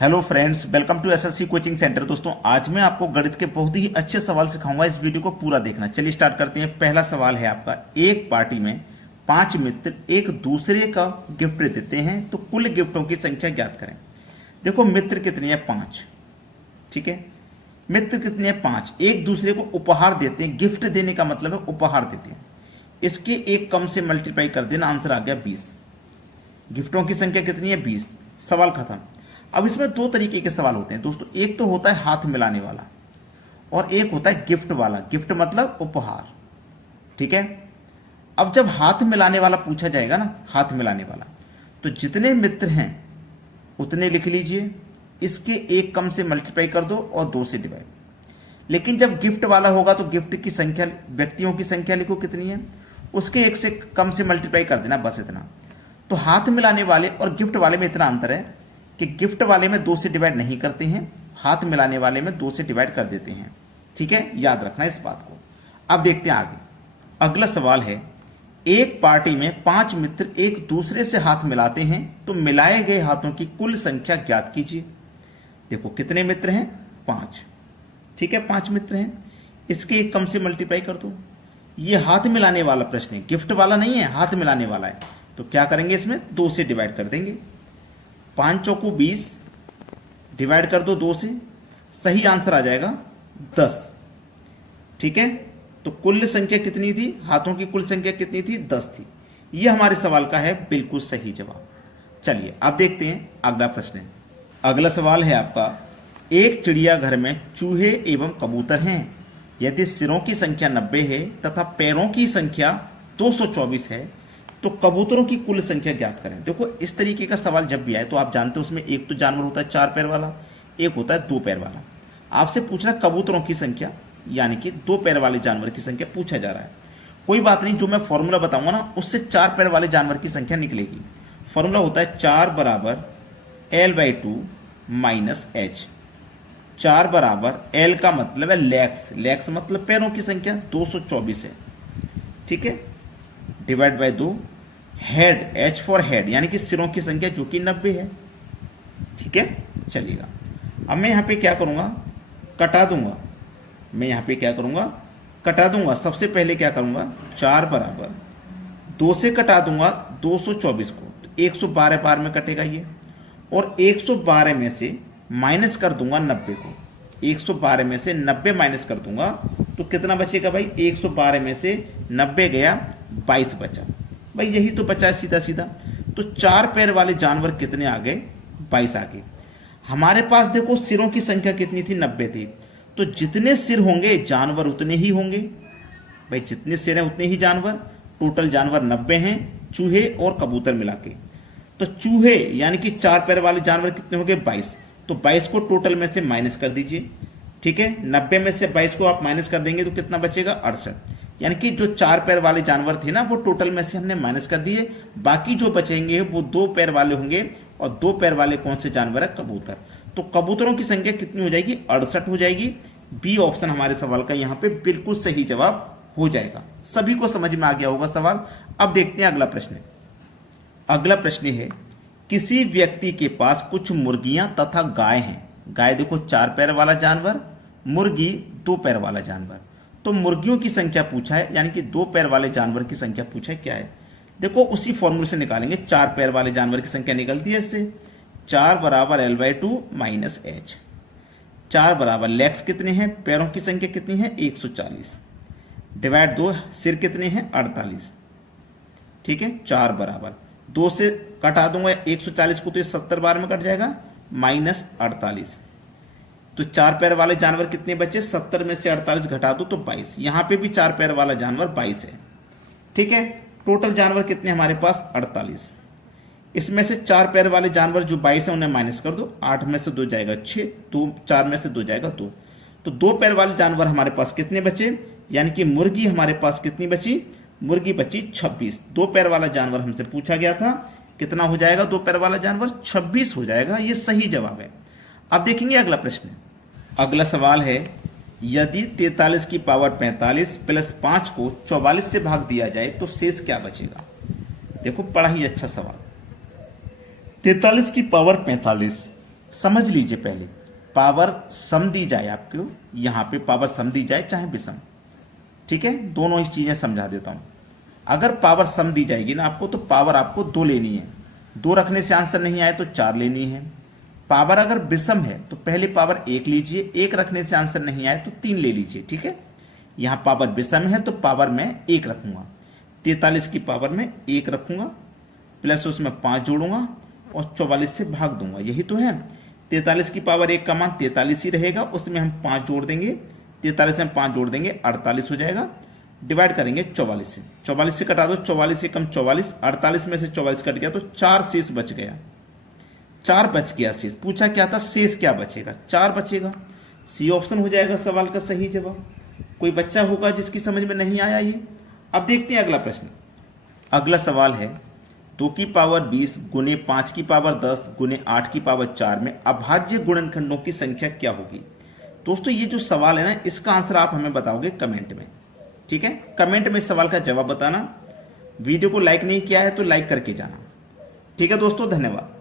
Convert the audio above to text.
Hello friends, welcome to SSC coaching centre. दोस्तों, आज मैं आपको गणित के बहुत ही अच्छे सवाल सिखाऊंगा। इस वीडियो को पूरा देखना। चलिए स्टार्ट करते हैं। पहला सवाल है आपका, एक पार्टी में 5 मित्र एक दूसरे का गिफ्ट देते हैं तो कुल गिफ्टों की संख्या ज्ञात करें। देखो, मित्र कितने हैं? 5। ठीक है, मित्र कितने हैं? 5। एक दूसरे को उपहार देते हैं। गिफ्ट देने का मतलब है उपहार देते हैं। इसके एक कम से मल्टीप्लाई कर देना, आंसर आ गया 20। गिफ्टों की संख्या कितनी है? 20। सवाल खत्म। अब इसमें दो तरीके के सवाल होते हैं दोस्तों। एक तो होता है हाथ मिलाने वाला और एक होता है गिफ्ट वाला। गिफ्ट मतलब उपहार। ठीक है, अब जब हाथ मिलाने वाला पूछा जाएगा ना, हाथ मिलाने वाला, तो जितने मित्र हैं उतने लिख लीजिए। इसके एक कम से मल्टीप्लाई कर दो और 2 से डिवाइड। लेकिन जब गिफ्ट वाला होगा तो गिफ्ट की संख्या, व्यक्तियों की संख्या लिखो कितनी है, उसके एक से कम से मल्टीप्लाई कर देना, बस इतना। तो हाथ मिलाने वाले और गिफ्ट वाले में इतना अंतर है कि गिफ्ट वाले में 2 से डिवाइड नहीं करते हैं, हाथ मिलाने वाले में 2 से डिवाइड कर देते हैं। ठीक है, याद रखना इस बात को। अब देखते हैं आगे। अगला सवाल है, एक पार्टी में 5 मित्र एक दूसरे से हाथ मिलाते हैं तो मिलाए गए हाथों की कुल संख्या ज्ञात कीजिए। देखो, कितने मित्र हैं? 5। ठीक है, 5 मित्र हैं। इसके एक कम से मल्टीप्लाई कर दो। ये हाथ मिलाने वाला प्रश्न है, गिफ्ट वाला नहीं है, हाथ मिलाने वाला है। तो क्या करेंगे, इसमें 2 से डिवाइड कर देंगे। 5 चौको 20, डिवाइड कर दो 2 से, सही आंसर आ जाएगा 10। ठीक है, तो कुल संख्या कितनी थी? हाथों की कुल संख्या कितनी थी? 10 थी। यह हमारे सवाल का है बिल्कुल सही जवाब। चलिए अब देखते हैं अगला प्रश्न। अगला सवाल है आपका, एक चिड़ियाघर में चूहे एवं कबूतर हैं। यदि सिरों की संख्या 90 है तथा पैरों की संख्या 224 है तो कबूतरों की कुल संख्या ज्ञात करें। देखो, इस तरीके का सवाल जब भी आए तो आप जानते हो उसमें एक तो जानवर होता है 4 पैर वाला, एक होता है 2 पैर वाला। आपसे पूछना कबूतरों की संख्या, यानी कि 2 पैर वाले जानवर की संख्या पूछा जा रहा है। कोई बात नहीं, जो मैं फॉर्मूला बताऊंगा ना उससे 4 पैर वाले जानवर की संख्या निकलेगी। फॉर्मूला होता है 4 बराबर L/2 माइनस H। 4 बराबर L का मतलब है लेग्स, लेग्स मतलब पैरों की संख्या 224 है। ठीक है, divide by 2, head, H for head, यानी कि सिरों की संख्या जो कि 90 है। ठीक है, चलिएगा। अब मैं यहां पे क्या करूंगा, कटा दूंगा। मैं यहां पे क्या करूंगा, कटा दूंगा। सबसे पहले क्या करूंगा, 4 बराबर 2 से कटा दूंगा 224 को, तो 112 बार में कटेगा ये, और 112 में से माइनस कर दूंगा 90 को। 112 में से 90 माइनस कर दूंगा तो कितना बचेगा भाई? 112 में से 90 गया, 22 बचा। भाई यही तो बचा है सीधा सीधा। तो 4 पैर वाले जानवर कितने आ गए? 22 आ गए। हमारे पास देखो सिरों की संख्या कितनी थी? 90 थी। तो जितने सिर होंगे जानवर उतने ही होंगे। भाई जितने सिर हैं उतने ही जानवर। टोटल जानवर 90 हैं, चूहे और कबूतर मिला के। तो चूहे यानी कि 4 पैर वाले जानवर कितने हो गए? 22। तो 22 को टोटल में से माइनस कर दीजिए। ठीक है, 90 में से 22 को आप माइनस कर देंगे तो कितना बचेगा? 68। यानी कि जो 4 पैर वाले जानवर थे ना वो टोटल में से हमने माइनस कर दिए। बाकी जो बचेंगे वो 2 पैर वाले होंगे, और 2 पैर वाले कौन से जानवर है? कबूतर। तो कबूतरों की संख्या कितनी हो जाएगी? 68 हो जाएगी। बी ऑप्शन हमारे सवाल का यहाँ पे बिल्कुल सही जवाब हो जाएगा। सभी को समझ में आ गया होगा सवाल। अब देखते हैं अगला प्रश्न। अगला प्रश्न है, किसी व्यक्ति के पास कुछ मुर्गियां तथा गाय हैं। गाय देखो 4 पैर वाला जानवर, मुर्गी 2 पैर वाला जानवर। तो मुर्गियों की संख्या पूछा है, यानी कि 2 पैर वाले जानवर की संख्या पूछा है। क्या है? देखो, उसी फॉर्मूले से निकालेंगे। 4 पैर वाले जानवर की संख्या निकलती है इससे। 4 बराबर L/2 माइनस H। 4 बराबर लेग्स कितने हैं? पैरों की संख्या कितनी है? 140। डिवाइड 2, सिर कितने हैं? 48। ठीक है, 4 बराबर 2 से कटा दूंगा 140 को तो 70 बार में कट जाएगा, माइनस 48। तो 4 पैर वाले जानवर कितने बचे? 70 में से 48 घटा दो तो 22। यहां पे भी 4 पैर वाला जानवर 22 है। ठीक है, टोटल जानवर कितने हमारे पास? 48। इसमें से 4 पैर वाले जानवर जो 22 है उन्हें माइनस कर दो। 8 में से 2 जाएगा 6, 4 में से 2 जाएगा 2। तो 2 पैर वाले जानवर हमारे पास कितने बचे? यानी कि मुर्गी हमारे पास कितनी बची? मुर्गी बची 26। 2 पैर वाला जानवर हमसे पूछा गया था, कितना हो जाएगा? 2 पैर वाला जानवर 26 हो जाएगा। ये सही जवाब है। अब देखेंगे अगला प्रश्न। अगला सवाल है, यदि 43 की पावर 45 प्लस 5 को 44 से भाग दिया जाए तो शेष क्या बचेगा? देखो, बड़ा ही अच्छा सवाल। 43 की पावर 45 समझ लीजिए पहले पावर सम दी जाए आपको, यहां पे पावर सम दी जाए चाहे विषम, ठीक है, दोनों ही चीजें समझा देता हूं। अगर पावर सम दी जाएगी ना आपको, तो पावर आपको 2 लेनी है, 2 रखने से आंसर नहीं आए तो 4 लेनी है। पावर अगर विषम है तो पहले पावर 1 लीजिए, 1 रखने से आंसर नहीं आए तो 3 ले लीजिए, ठीक है। यहां पावर विषम है तो पावर में 1 रखूंगा, 43 की पावर में 1 रखूंगा, प्लस उसमें 5 जोड़ूंगा और 44 से भाग दूंगा, यही तो है। 43 की पावर 1 का मान 43 ही रहेगा, उसमें हम 5 जोड़ देंगे, 43 में 5 जोड़ देंगे 48 हो जाएगा, डिवाइड करेंगे 44 से, 44 से कटा दो, 44 से कम 44, 48 में से 44 कट गया तो 4 शेष बच गया, 4 बच गया शेष। पूछा क्या था, शेष क्या बचेगा, 4 बचेगा। सी ऑप्शन हो जाएगा सवाल का सही जवाब। कोई बच्चा होगा जिसकी समझ में नहीं आया ये। अब देखते हैं अगला प्रश्न। अगला सवाल है 2 की पावर 20 गुने 5 की पावर 10 गुने 8 की पावर 4 में अभाज्य गुणनखंडों की संख्या क्या होगी। दोस्तों ये जो सवाल है ना, इसका आंसर आप हमें बताओगे कमेंट में, ठीक है। कमेंट में इस सवाल का जवाब बताना। वीडियो को लाइक नहीं किया है तो लाइक करके जाना, ठीक है दोस्तों। धन्यवाद।